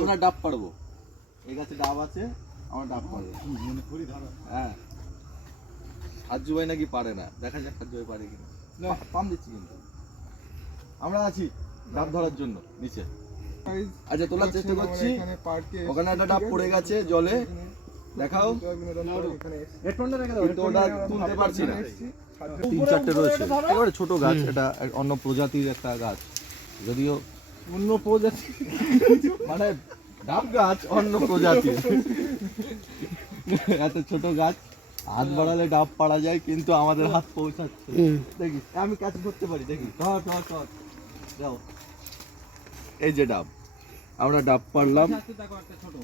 আমরা ডাব পারবো, এই গাছে ডাব আছে, আমরা ডাব পারবো। হ্যাঁ, সাজ্জু ভাই নাকি পারে না, দেখা যাক সাজ্জু ভাই পারে কিনা। পাম দিচ্ছি কিন্তু আমরা আছি ডাব ধরার জন্য নিচে। আচ্ছা, তোলার চেষ্টা করছি। ওখানে একটা ডাব পড়ে গেছে জলে, দেখাও। কিন্তু ওটা তুলতে পারছি না। 3-4টে রয়েছে, একেবারে ছোট গাছ, এটা অন্য প্রজাতির একটা গাছ, যদিও অন্য প্রজাতি মানে ডাব গাছ অন্য প্রজাতির। এত ছোট গাছ, হাত বাড়ালে ডাব পাড়া যায়, কিন্তু আমাদের হাত পৌঁছাচ্ছে। দেখি আমি কাজ করতে পারি, দেখি। ধর ধর ধর, যাও। এই যে ডাব, আমরা ডাব পারলাম,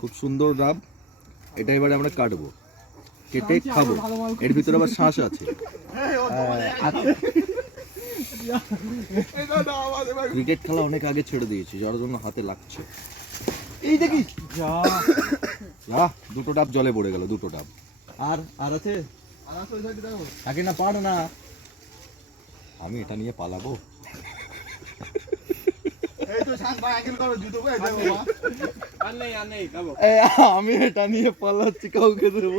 খুব সুন্দর ডাব। এটা এবারে আমরা কাটবো, কেটে খাবো। এর ভিতরে আবার শ্বাস আছে। ক্রিকেট খেলা অনেক আগে ছেড়ে দিয়েছি, যার জন্য হাতে লাগছে। এই দেখি, যা দুটো ডাব জলে পড়ে গেল, দুটো ডাব। আর আর আছে, থাকে না, পার না। আমি এটা নিয়ে পালাবো। আমি এটা নিয়ে পালাচ্ছি, কাউকে দেবো।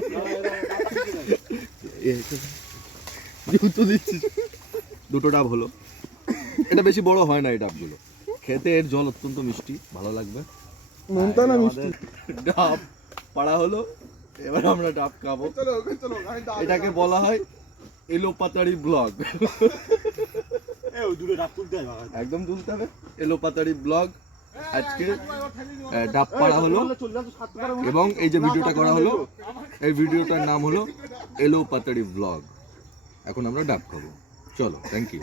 জুতো দিচ্ছি। দুটো ডাব হলো, এটা বেশি বড় হয় না এই ডাবগুলো। খেতে এর জল অত্যন্ত মিষ্টি, ভালো লাগবে। ডাব পাড়া হলো, এবার আমরা ডাব খাবো। এটাকে বলা হয় এলোপাতাড়ি ব্লগ। একদম তুলতে হবে, এলোপাতাড়ি ব্লগ। আজকে ডাব পাড়া হলো, এবং এই যে ভিডিওটা করা হলো, এই ভিডিওটার নাম হলো এলোপাতাড়ি ব্লগ। এখন আমরা ডাব খাবো, চলো। Thank you.